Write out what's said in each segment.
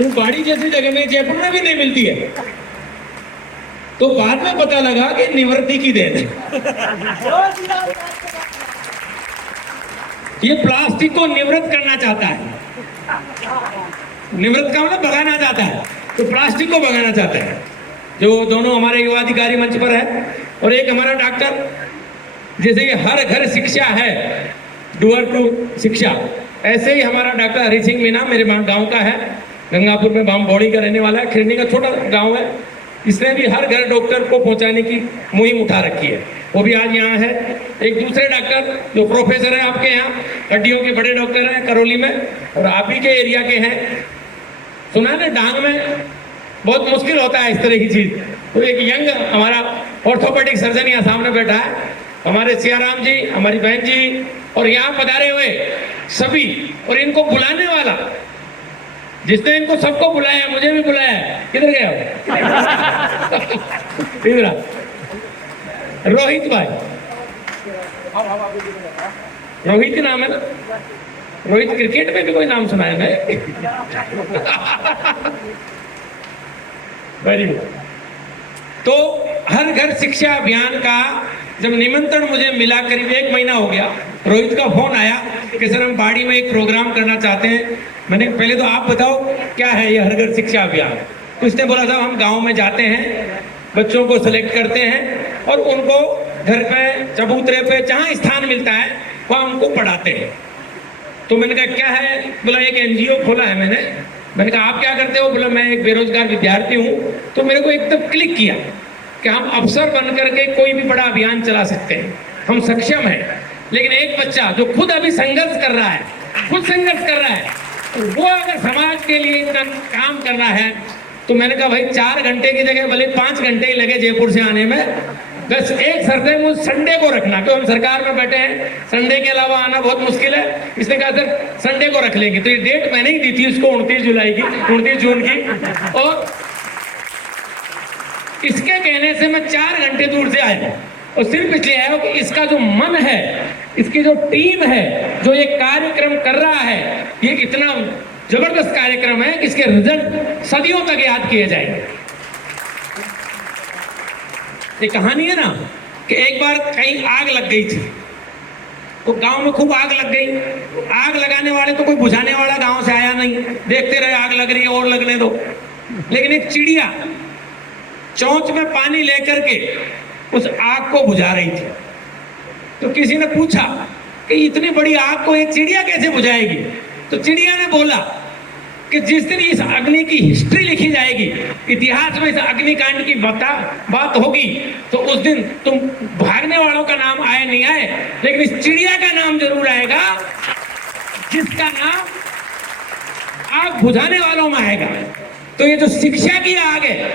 वो बाड़ी जैसी जगह में जयपुर में भी नहीं मिलती है। तो बाद में पता लगा कि निवृत्ति की देन है। ये प्लास्टिक को निवृत्त करना चाहता है। निवृत्त का मतलब भगाना चाहता है, तो प्लास्टिक को भगाना चाहता है। जो दोनों हमारे युवा अधिकारी मंच पर है, और एक हमारा डॉक्टर, जैसे ये हर घर शिक्षा है, डूअर टू शिक्षा, ऐसे ही हमारा डॉक्टर हरि सिंह मीना मेरे गांव का है, गंगापुर में बामबौड़ी का रहने वाला है, खिरनी का छोटा गांव है। इसने भी हर घर डॉक्टर को पहुंचाने की मुहिम उठा रखी है। वो भी आज यहाँ है। एक दूसरे डॉक्टर जो प्रोफेसर है आपके यहाँ, हड्डियों के बड़े डॉक्टर हैं करौली में, और आप ही के एरिया के हैं। सुना है डांग में बहुत मुश्किल होता है इस तरह की चीज। तो एक यंग हमारा ऑर्थोपेडिक सर्जन यहाँ सामने बैठा है, हमारे सियाराम जी, हमारी बहन जी, और यहाँ पधारे हुए सभी, और इनको बुलाने वाला जिसने इनको सबको बुलाया, मुझे भी बुलाया, किधर गया रोहित भाई, रोहित नाम है ना? रोहित क्रिकेट में भी कोई नाम सुना है मैं? Very good. तो हर घर शिक्षा अभियान का जब निमंत्रण मुझे मिला, करीब 1 महीना हो गया, रोहित का फोन आया कि सर हम बाड़ी में एक प्रोग्राम करना चाहते हैं। मैंने पहले तो आप बताओ क्या है ये हर घर शिक्षा अभियान। तो उसने बोला साहब हम गांव में जाते हैं, बच्चों को सिलेक्ट करते हैं और उनको घर पे चबूतरे पे जहाँ स्थान मिलता है वहाँ उनको पढ़ाते हैं। तो मैंने कहा क्या है? बोला एक NGO खोला है मैंने कहा आप क्या करते हो? बोला मैं एक बेरोजगार विद्यार्थी हूँ। तो मेरे को एकदम क्लिक किया कि हम अफसर बन करके कोई भी बड़ा अभियान चला सकते हैं, हम सक्षम हैं। लेकिन एक बच्चा जो खुद अभी संघर्ष कर रहा है, वो अगर समाज के लिए इतना काम कर रहा है, तो मैंने कहा भाई 4 घंटे की जगह भले 5 घंटे ही लगे जयपुर से आने में, बस एक शर्त है, मुझे संडे को रखना, क्योंकि हम सरकार में बैठे हैं, संडे के अलावा आना बहुत मुश्किल है। इसने कहा सर संडे को रख लेंगे। तो ये डेट मैंने ही दी थी उसको, 29 जून की। और इसके कहने से मैं 4 घंटे दूर से आया, और सिर्फ इसलिए आया कि इसका जो मन है, इसकी जो टीम है, जो ये कार्यक्रम कर रहा है, ये इतना जबरदस्त कार्यक्रम है कि इसके रिजल्ट सदियों तक याद किए जाएंगे। ये कहानी है ना कि एक बार कहीं आग लग गई थी, तो गांव में खूब आग लग गई। आग लगाने वाले तो कोई बुझाने वाला गांव से आया नहीं, देखते रहे आग लग रही है और लगने दो। लेकिन एक चिड़िया चोंच में पानी लेकर के उस आग को बुझा रही थी। तो किसी ने पूछा कि इतनी बड़ी आग को एक चिड़िया कैसे बुझाएगी? तो चिड़िया ने बोला कि जिस दिन इस अग्नि की हिस्ट्री लिखी जाएगी, इतिहास में इस अग्निकांड की बात होगी, तो उस दिन तुम भागने वालों का नाम आए नहीं आए, लेकिन इस चिड़िया का नाम जरूर आएगा जिसका नाम आग बुझाने वालों में आएगा। तो ये जो शिक्षा की आग है,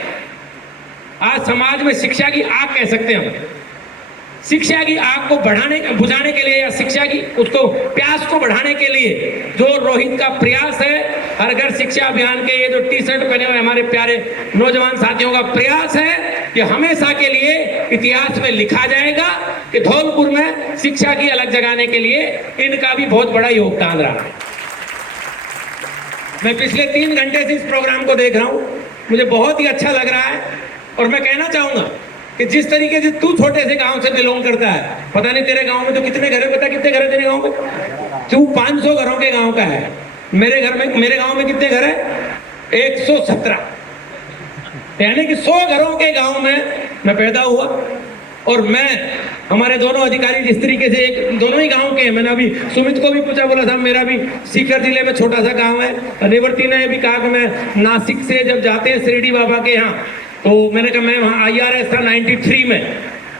आज समाज में शिक्षा की आग कह सकते हैं हम। शिक्षा की आग को बुझाने के लिए, या शिक्षा की उसको प्यास को बढ़ाने के लिए जो रोहित का प्रयास है, हर घर शिक्षा अभियान के ये जो टी-शर्ट पहने हुए हमारे प्यारे नौजवान साथियों का प्रयास है, कि हमेशा के लिए इतिहास में लिखा जाएगा कि धौलपुर में शिक्षा की अलग जगाने के लिए इनका भी बहुत बड़ा योगदान रहा है। मैं पिछले 3 घंटे से इस प्रोग्राम को देख रहा हूँ, मुझे बहुत ही अच्छा लग रहा है। और मैं कहना चाहूंगा कि जिस तरीके से तू छोटे से गांव से बिलोंग करता है, पता नहीं तेरे गांव में तो कितने घर है, पता कितने घर है तेरे गांव में? तू 500 घरों के गांव का है। मेरे गांव में कितने घर है? 117। यानी कि 100 घरों के गांव में मैं पैदा हुआ। और मैं, हमारे दोनों अधिकारी जिस तरीके से दोनों ही गांव के हैं, मैंने अभी सुमित को भी पूछा, बोला था मेरा भी सीकर जिले में छोटा सा गांव है। रेवती ने भी कहा कि मैं नासिक से जब जाते हैं शिरडी बाबा के यहाँ, तो मैंने कहा मैं वहाँ IRS था 93 में,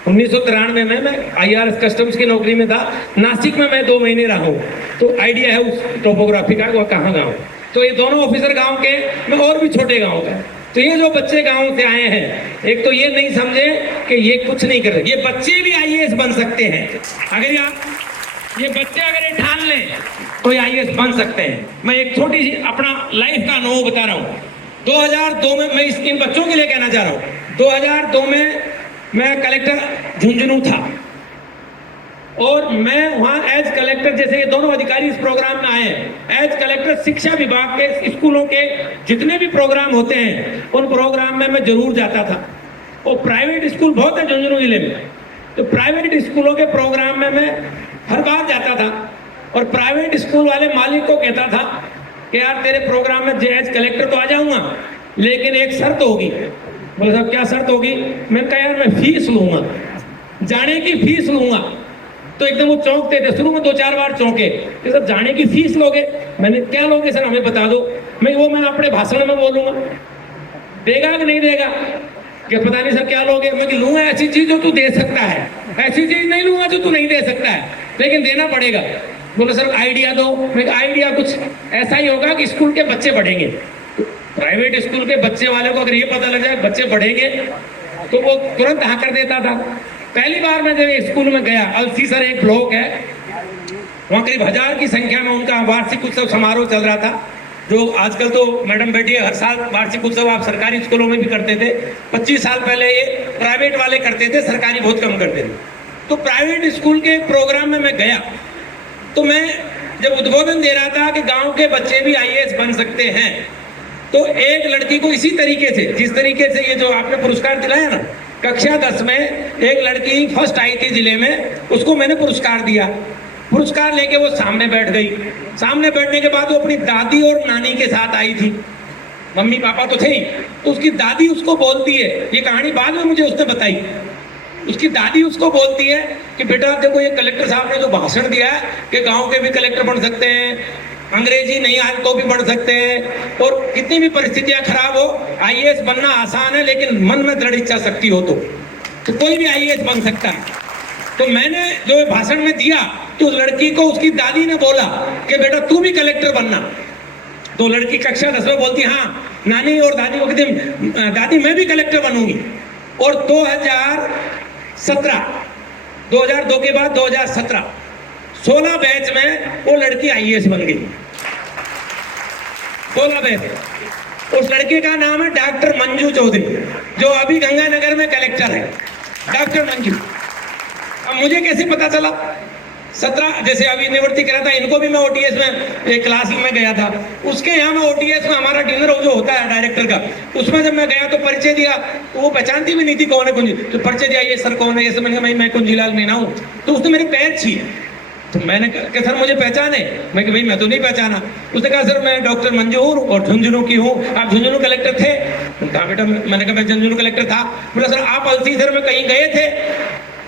1993 में मैं IRS कस्टम्स की नौकरी में था। नासिक में मैं 2 महीने रहा हूँ, तो आइडिया है उस टोपोग्राफी का वो कहाँ गाँव। तो ये दोनों ऑफिसर गाँव के, मैं और भी छोटे गाँव का। तो ये जो बच्चे गाँव से आए हैं, एक तो ये नहीं समझे कि ये कुछ नहीं कर रहे, ये बच्चे भी IAS बन सकते हैं। अगर ये बच्चे अगर ये ठान लें तो ये IAS बन सकते हैं। मैं एक छोटी सी अपना लाइफ का अनुभव बता रहा हूँ। 2002 में, मैं इन बच्चों के लिए कहना चाह रहा हूँ, 2002 में मैं कलेक्टर झुंझुनू था। और मैं वहाँ एज कलेक्टर, जैसे ये दोनों अधिकारी इस प्रोग्राम में आए हैं, एज कलेक्टर शिक्षा विभाग के स्कूलों के जितने भी प्रोग्राम होते हैं उन प्रोग्राम में मैं जरूर जाता था। और प्राइवेट स्कूल बहुत है झुंझुनू जिले में, तो प्राइवेट स्कूलों के प्रोग्राम में मैं हर बार जाता था और प्राइवेट स्कूल वाले मालिक को कहता था कि यार तेरे प्रोग्राम में एज कलेक्टर तो आ जाऊंगा, लेकिन एक शर्त होगी। बोले साहब क्या शर्त होगी? मैंने कहा यार मैं फीस लूंगा, जाने की फीस लूंगा। तो एकदम वो चौंकते थे, शुरू में 2-4 बार चौंके कि सर जाने की फीस लोगे? मैंने क्या लोगे सर हमें बता दो। मैं अपने भाषण में बोलूंगा, देगा कि नहीं देगा? कि पता नहीं सर क्या लोगे। मैं लूंगा ऐसी चीज जो तू दे सकता है, ऐसी चीज नहीं लूंगा जो तू नहीं दे सकता है, लेकिन देना पड़ेगा। बोले सर आइडिया दो। मैं आइडिया कुछ ऐसा ही होगा कि स्कूल के बच्चे बढ़ेंगे। प्राइवेट स्कूल के बच्चे वाले को अगर ये पता लग जाए बच्चे बढ़ेंगे तो वो तुरंत हाँ कर देता था। पहली बार मैं जब स्कूल में गया, अल्सीसर एक ब्लॉक है, वहाँ करीब 1000 की संख्या में उनका वार्षिक उत्सव समारोह चल रहा था। जो आजकल तो मैडम बैठी है, हर साल वार्षिक उत्सव आप सरकारी स्कूलों में भी करते थे। 25 साल पहले ये प्राइवेट वाले करते थे, सरकारी बहुत कम करते थे। तो प्राइवेट स्कूल के प्रोग्राम में मैं गया तो मैं जब उद्बोधन दे रहा था कि गांव के बच्चे भी आईएएस बन सकते हैं, तो एक लड़की को इसी तरीके से, जिस तरीके से ये जो आपने पुरस्कार दिलाया ना, कक्षा 10 में एक लड़की फर्स्ट आई थी जिले में, उसको मैंने पुरस्कार दिया। पुरस्कार लेके वो सामने बैठ गई। सामने बैठने के बाद वो अपनी दादी और नानी के साथ आई थी, मम्मी पापा तो थे ही। तो उसकी दादी उसको बोलती है, ये कहानी बाद में मुझे उसने बताई, उसकी दादी उसको बोलती है कि बेटा देखो ये कलेक्टर साहब ने जो भाषण दिया है कि गांव के भी कलेक्टर बन सकते हैं, अंग्रेजी नहीं आए तो भी बढ़ सकते हैं, और कितनी भी परिस्थितियां खराब हो आईएएस बनना आसान है, लेकिन मन में दृढ़ इच्छा शक्ति हो तो कोई भी आईएएस बन सकता है। तो मैंने जो भाषण में दिया तो उस लड़की को उसकी दादी ने बोला कि बेटा तू भी कलेक्टर बनना। तो लड़की कक्षा 10 में बोलती हाँ नानी और दादी को कहती दादी मैं भी कलेक्टर बनूंगी। और 2002 के बाद 2017 16 बैच में वो लड़की आईएएस बन गई। 16 बैच। उस लड़के का नाम है डॉक्टर मंजू चौधरी, जो अभी गंगानगर में कलेक्टर है, डॉक्टर मंजू। अब मुझे कैसे पता चला? 17 जैसे अभी निवृत्ति करा था, इनको भी मैं ओटीएस में एक क्लास में गया था, उसके यहाँ में ओटीएस में हमारा डिनर जो होता है डायरेक्टर का, उसमें जब मैं गया तो परिचय दिया तो वो पहचानती भी नहीं थी कौन है कुंजी। तो परिचय दिया ये सर कौन है, ये सर। मैंने कहा मैं कुंजीलाल मीणा हूँ। तो उसने मेरे पैर छीए, तो मैंने कहा सर मुझे पहचाने? मैं कि भाई मैं तो नहीं पहचाना। उसने कहा सर मैं डॉक्टर मंजू हूँ और झुंझुनू की हूँ, आप झुंझुनू कलेक्टर थे? कहा बेटा, मैंने कहा मैं झुंझुनू कलेक्टर था। बोला सर आप अल्सीसर में कहीं गए थे?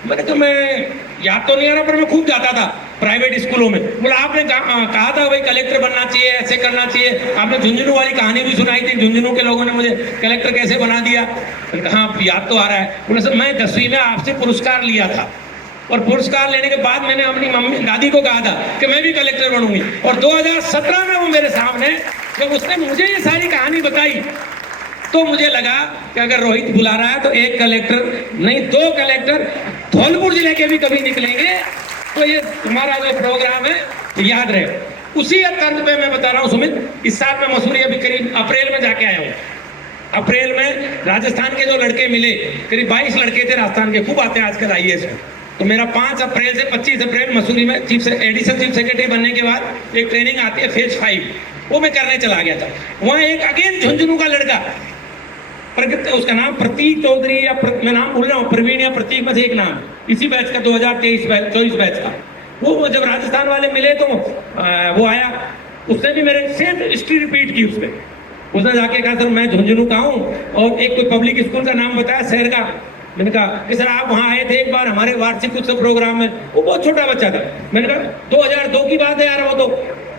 मैंने तो मैं याद तो नहीं आ रहा, पर मैं खूब जाता था प्राइवेट स्कूलों में। बोला आपने कहा था भाई कलेक्टर बनना चाहिए, ऐसे करना चाहिए, आपने झुंझुनू वाली कहानी भी सुनाई थी, झुंझुनू के लोगों ने मुझे कलेक्टर कैसे बना दिया। हाँ याद तो आ रहा है। बोला सर मैं 10वीं में आपसे पुरस्कार लिया था, और पुरस्कार लेने के बाद मैंने अपनी मम्मी दादी को कहा था कि मैं भी कलेक्टर बनूंगी। और 2017 में वो मेरे सामने, जब उसने मुझे ये सारी कहानी बताई तो मुझे लगा कि अगर रोहित बुला रहा है तो एक कलेक्टर नहीं 2 कलेक्टर धौलपुर जिले के भी कभी निकलेंगे। तो ये तुम्हारा जो प्रोग्राम है याद रहे। उसी तर्ज पे मैं बता रहा हूँ सुमित, इस साल मैं मसूरी अभी करीब अप्रैल में जाके आया हूँ। अप्रैल में राजस्थान के जो लड़के मिले, करीब 22 लड़के थे राजस्थान के, खूब आते हैं आजकल आईएएस में। तो मेरा 5 अप्रैल से 25 अप्रैल मसूरी में एडिशनल चीफ सेक्रेटरी बनने के बाद एक ट्रेनिंग आती है फेज 5, वो मैं करने चला गया था। वहाँ एक अगेन झुंझुनू का लड़का, उसका नाम प्रतीक चौधरी या मैं नाम भूल रहा हूँ, प्रवीण या प्रतीक में से एक नाम, इसी बैच का 2023-24 बैच का। वो जब राजस्थान वाले मिले तो वो आया, उसने भी मेरे सेम हिस्ट्री रिपीट की। उसने जाके कहा सर मैं झुंझुनू का हूँ, और एक कोई पब्लिक स्कूल का नाम बताया शहर का। मैंने कहा कि सर आप वहाँ आए थे एक बार हमारे वार्षिक उत्सव प्रोग्राम में। वो बहुत छोटा बच्चा था। मैंने कहा 2002 की बात है यार, वो तो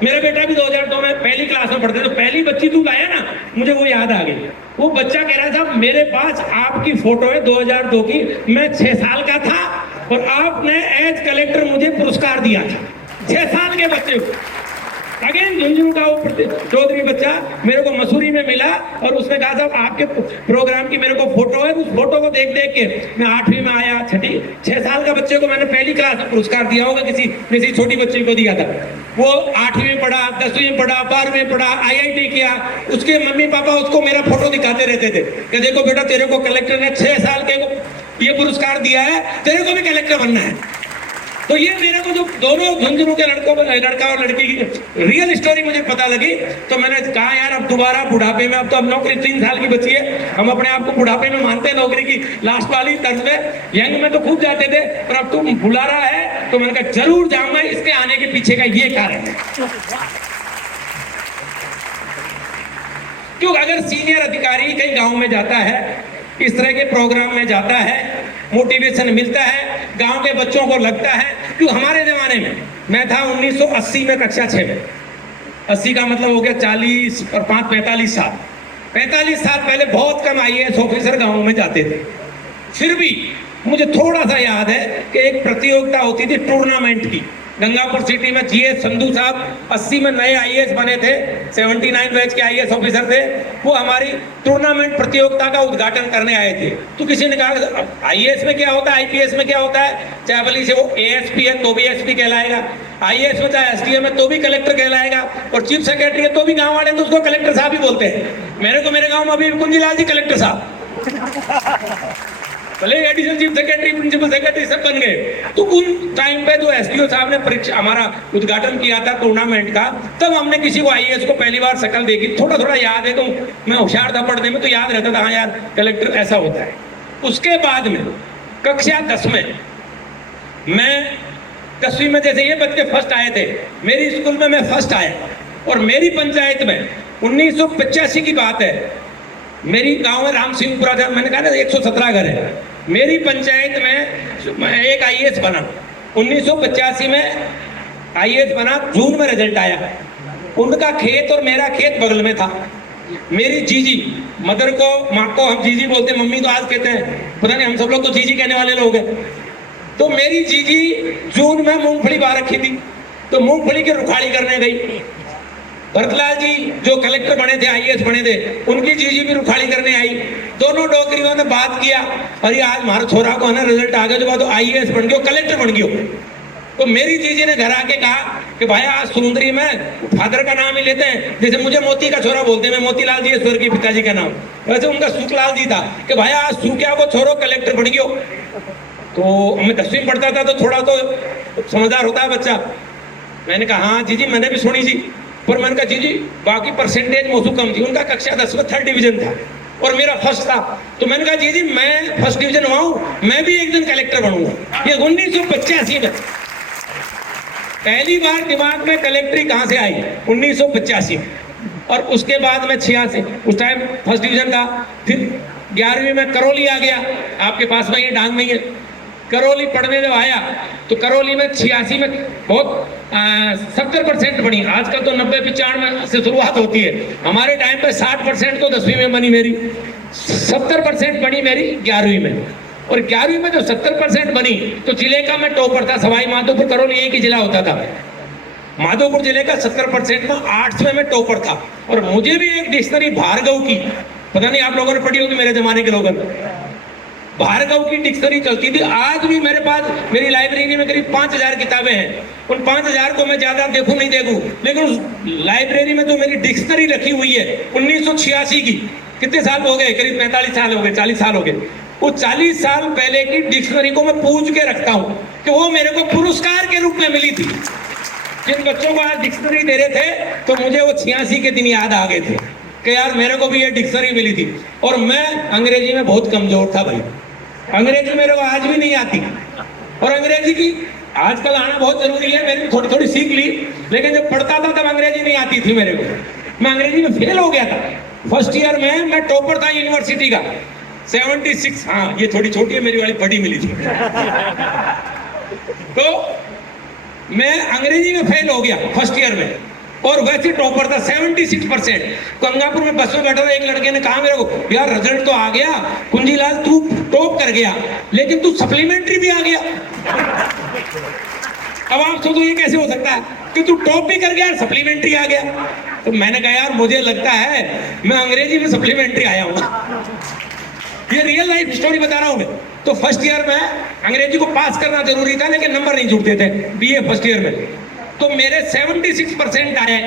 मेरा बेटा भी 2002 में पहली क्लास में पढ़ते, तो पहली बच्ची तू लाया ना, मुझे वो याद आ गई। वो बच्चा कह रहा था मेरे पास आपकी फोटो है 2002 की, मैं 6 साल का था और आपने एज कलेक्टर मुझे पुरस्कार दिया था। 6 साल के बच्चे को अगेन झुंझुनू का वो चौधरी बच्चा मेरे को मसूरी में मिला, और उसने कहा साहब आपके प्रोग्राम की मेरे को फोटो है। उस फोटो को देख देख के मैं 8वीं में आया, 6 साल का बच्चे को मैंने पहली क्लास में पुरस्कार दिया होगा, किसी छोटी बच्चे को दिया था। वो 8वीं में पढ़ा, 10वीं में पढ़ा, 12वीं में पढ़ा, IIT किया। उसके मम्मी पापा उसको मेरा फोटो दिखाते रहते थे कि देखो बेटा तेरे को कलेक्टर ने 6 साल के को ये पुरस्कार दिया है, तेरे को भी कलेक्टर बनना है। तो ये मेरे को जो दोनों झुंझुनू के लड़का और लड़की की रियल स्टोरी मुझे पता लगी, तो मैंने कहा यार अब दोबारा बुढ़ापे में, अब तो अब नौकरी 3 साल की बची है, हम अपने आप को बुढ़ापे में मानते हैं नौकरी की लास्ट वाली तर्ज पे। यंग में तो खूब जाते थे, पर अब तुम बुला रहा है तो मैंने कहा जरूर जाऊंगा। इसके आने के पीछे का ये कारण है, क्योंकि अगर सीनियर अधिकारी कहीं गांव में जाता है, इस तरह के प्रोग्राम में जाता है, मोटिवेशन मिलता है, गांव के बच्चों को लगता है। क्यों हमारे जमाने में, मैं था 1980 में कक्षा 6 में, 80 का मतलब हो गया 40 और 5 45 साल। 45 साल पहले बहुत कम IAS ऑफिसर गांव में जाते थे। फिर भी मुझे थोड़ा सा याद है कि एक प्रतियोगिता होती थी टूर्नामेंट की, गंगापुर सिटी में GS संधू साहब 80 में नए IAS बने थे, 79 बैच के IAS ऑफिसर थे, वो हमारी टूर्नामेंट प्रतियोगिता का उद्घाटन करने आए थे। तो किसी ने कहा IAS में क्या होता है, IPS में क्या होता है, चाहे भली से वो ASP है तो भी SP कहलाएगा, IAS में चाहे SDM है तो भी कलेक्टर कहलाएगा, और चीफ सेक्रेटरी है तो भी गाँव वाले तो उसको कलेक्टर साहब ही बोलते हैं। मेरे गाँव में अभी कुंजीलाल जी कलेक्टर साहब, भले additional chief secretary, principal secretary सब बन गए। तो उन टाइम पे जो SDO साहब ने परीक्षा हमारा उद्घाटन किया था टूर्नामेंट का, तब हमने किसी को IAS को पहली बार शक्ल देखी। थोड़ा थोड़ा याद है, तो मैं होशियार था पढ़ने में, तो याद रहता था हाँ यार कलेक्टर ऐसा होता है। उसके बाद में कक्षा 10 में, मैं 10वीं में जैसे ये बच्चे फर्स्ट आए थे, मेरी स्कूल में मैं फर्स्ट आया, और मेरी पंचायत में 1985 की बात है, मेरी गांव में राम सिंहपुरा था, मैंने कहा ना 117 घर है, मेरी पंचायत में एक IAS बना। 1985 में IAS बना, जून में रिजल्ट आया। उनका खेत और मेरा खेत बगल में था। मेरी जीजी, मदर को, माँ को हम जीजी बोलते हैं, मम्मी तो आज कहते हैं, पता नहीं हम सब लोग तो जीजी कहने वाले लोग हैं। तो मेरी जीजी जून में मूंगफली बा रखी थी, तो मूंगफली की रुखाड़ी करने गई। भरतलाल जी जो कलेक्टर बने थे, IAS बने थे, उनकी जीजी भी रुखाड़ी करने आई। दोनों डोकरियों ने बात किया, अरे आज हमारे छोरा को है ना रिजल्ट आ गया, जो बात तो IAS बन गयो, कलेक्टर बन गयो। तो मेरी जीजी ने घर आके कहा कि भाई आज सुंदरी में फादर का नाम ही लेते हैं, जैसे मुझे मोती का छोरा बोलते हैं, मैं मोतीलाल जी ईश्वर के पिताजी का नाम, वैसे उनका सुखलाल जी था कि भाई आज सुखिया को छोरो कलेक्टर बन गयो। तो मैं 10वीं में पढ़ता था, तो थोड़ा तो समझदार होता है बच्चा। मैंने कहा हाँ जीजी मैंने भी सुनी जी, पर मैंने कहा जीजी बाकी परसेंटेज मौसू कम थी, उनका कक्षा 10 में 3rd डिवीजन था और मेरा फर्स्ट था। तो मैंने कहा जीजी मैं फर्स्ट डिवीजन हुआ हूँ, मैं भी एक दिन कलेक्टर बनूंगा। ये 1985 में पहली बार दिमाग में कलेक्टरी कहाँ से आई, 1985 में। और उसके बाद में 86, उस टाइम फर्स्ट डिवीजन था। फिर 11वीं में करौली आ गया, आपके पास में ये डांग में है। करौली पढ़ने जब आया तो करौली में 86 में बहुत 70% बनी। आजकल तो 90-95 से शुरुआत होती है, हमारे टाइम पे 60% तो 10वीं में बनी मेरी, 70% बनी मेरी 11वीं में। और 11वीं में जो 70% बनी तो जिले का मैं टॉपर था। सवाई माधोपुर करौली एक ही जिला होता था, माधोपुर जिले का 70% में 8वें में टॉपर था। और मुझे भी एक डिक्शनरी भार्गव की, पता नहीं आप लोगों ने पढ़ी होगी, मेरे जमाने के लोगों ने, भार्गव की डिक्शनरी चलती थी। आज भी मेरे पास मेरी लाइब्रेरी में करीब 5000 किताबें हैं। उन 5000 को मैं ज्यादा देखूं नहीं देखूं, लेकिन उस लाइब्रेरी में जो मेरी डिक्शनरी रखी हुई है 1986 की, कितने साल हो गए, करीब 45 साल हो गए, 40 साल हो गए। वो 40 साल पहले की डिक्शनरी को मैं पूछ के रखता हूँ कि वो मेरे को पुरस्कार के रूप में मिली थी। जिन बच्चों को आज डिक्शनरी दे रहे थे तो मुझे वो 86 के दिन याद आ गए थे कि यार मेरे को भी ये डिक्शनरी मिली थी। और मैं अंग्रेजी में बहुत कमजोर था भाई, अंग्रेजी मेरे को आज भी नहीं आती, और अंग्रेजी की आजकल आना बहुत जरूरी है, मैंने थोड़ी थोड़ी सीख ली, लेकिन जब पढ़ता था तब अंग्रेजी नहीं आती थी मेरे को। मैं अंग्रेजी में फेल हो गया था। फर्स्ट ईयर में मैं टॉपर था यूनिवर्सिटी का, 76, हाँ ये थोड़ी छोटी है, मेरी वाली बड़ी मिली थी। तो मैं अंग्रेजी में फेल हो गया फर्स्ट ईयर में, और वैसे टॉपर था 76%। गंगापुर में बस में बैठा था, एक लड़के ने कहा मेरे को यार रिजल्ट तो आ गया कुंजीलाल, तू टॉप कर गया, लेकिन तू सप्लीमेंट्री भी आ गया। अब आप सोचो ये कैसे हो सकता है कि तू टॉप भी कर गया और सप्लीमेंट्री आ गया। तो मैंने कहा यार मुझे लगता है मैं अंग्रेजी में सप्लीमेंट्री आया हूँ। ये रियल लाइफ स्टोरी बता रहा हूँ मैं। तो फर्स्ट ईयर में अंग्रेजी को पास करना जरूरी था, लेकिन नंबर नहीं जुड़ते थे BA फर्स्ट ईयर में। तो मेरे 76% आए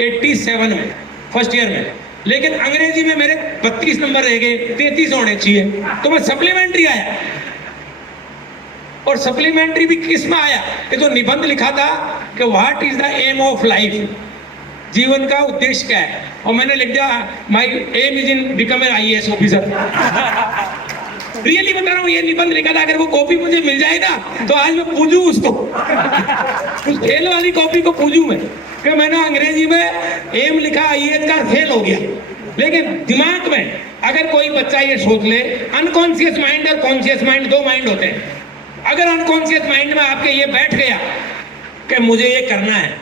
87 में फर्स्ट ईयर में, लेकिन अंग्रेजी में मेरे 32 नंबर रह गए, 33 होने चाहिए, तो मैं सप्लीमेंट्री आया। और सप्लीमेंट्री भी किस में आया, ये जो निबंध लिखा था कि what is the aim of life, जीवन का उद्देश्य क्या है, और मैंने लिख दिया my aim is in become an IAS officer. Really बता रहा हूँ, ये निबंध लिखा था, अगर वो कॉपी मुझे मिल जाए ना तो आज मैं पूजूं उसको, उस फेल वाली कॉपी को पूजूं मैं कि मैंने अंग्रेजी में एम लिखा IAS का, फेल हो गया। लेकिन दिमाग में अगर कोई बच्चा ये सोच ले, अनकॉन्शियस माइंड और कॉन्शियस माइंड दो माइंड होते हैं, अगर अनकॉन्शियस माइंड में आपके ये बैठ गया कि मुझे ये करना है,